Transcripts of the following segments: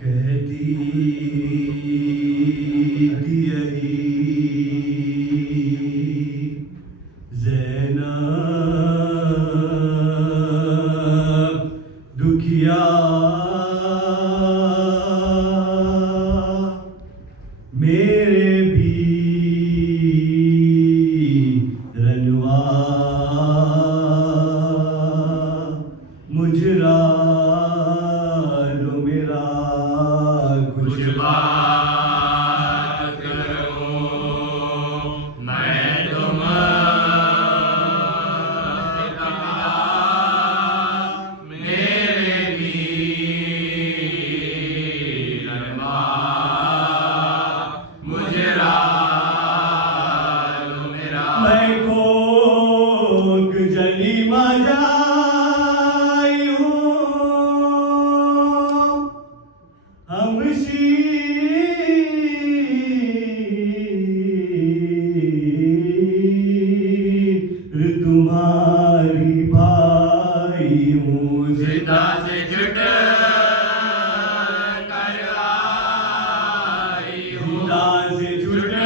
कहती थी यही ज़ैनब दुखिया मेरे भी रनवा मुजरा लो मेरा कुछ बात करो मैं तुमसे कहा मेरे वीर रनवा मुजरा लो मेरा मैं कोक जली मजाई हूँ हम शीर तुम्हारी भाई हूँ जिंदा से जुट कर आई हूँ जिंदा से जुट कर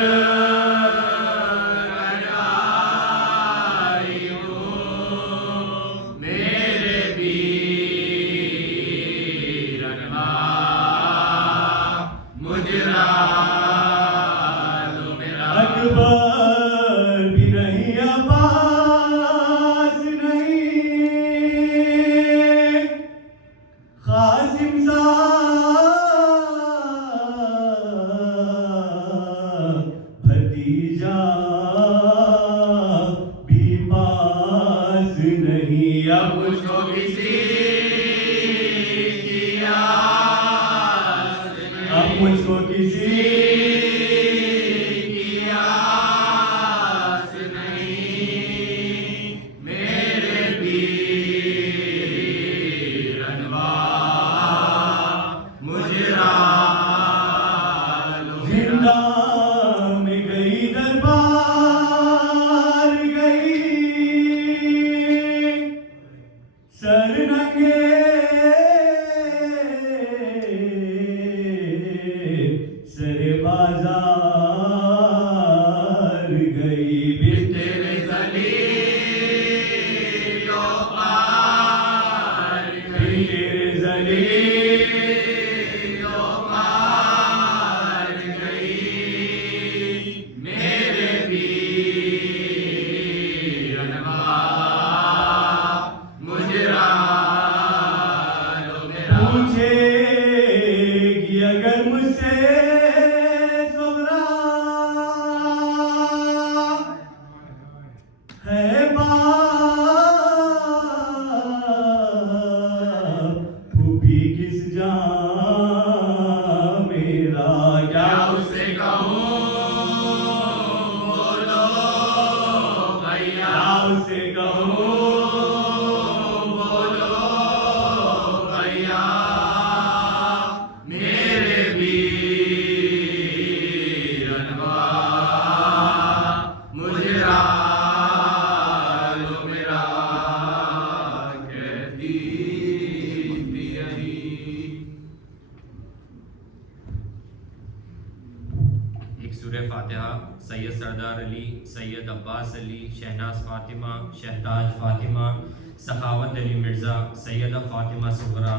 आई हूँ मेरे वीर रनवा मुजरा लो मेरा अकबर भी नहीं अब्बास नहीं क़ासिम साहब भतीजा भी पास नहीं अब मुझको किसी की आस अब मुझको किसी की आस नहीं मेरे वीर रनवा मुजरा लो जिंदा में गई दरबार गई सर नंगे सरे बाजार गई तेरे ज़लीलों पार गई तेरे ज़लीलों पार गई मेरे वीर रनवा मुजरा लो मेरा पूछेगी अगर मुझसे ज़ोहरा है बाप फूफी किस जान मेरा क्या क्या उसे कहूँ बोलो भैया उसे कहूँ बोलो भैया मेरे वीर रनवा मुजरा लो मेरा कहती थी यही। एक सूरह फातिहा सैयद सरदार अली, सैयद अब्बास अली, शहनाज फातिमा, शहताज फातिमा, सखावत अली मिर्ज़ा, सैयदा फातिमा सुगरा,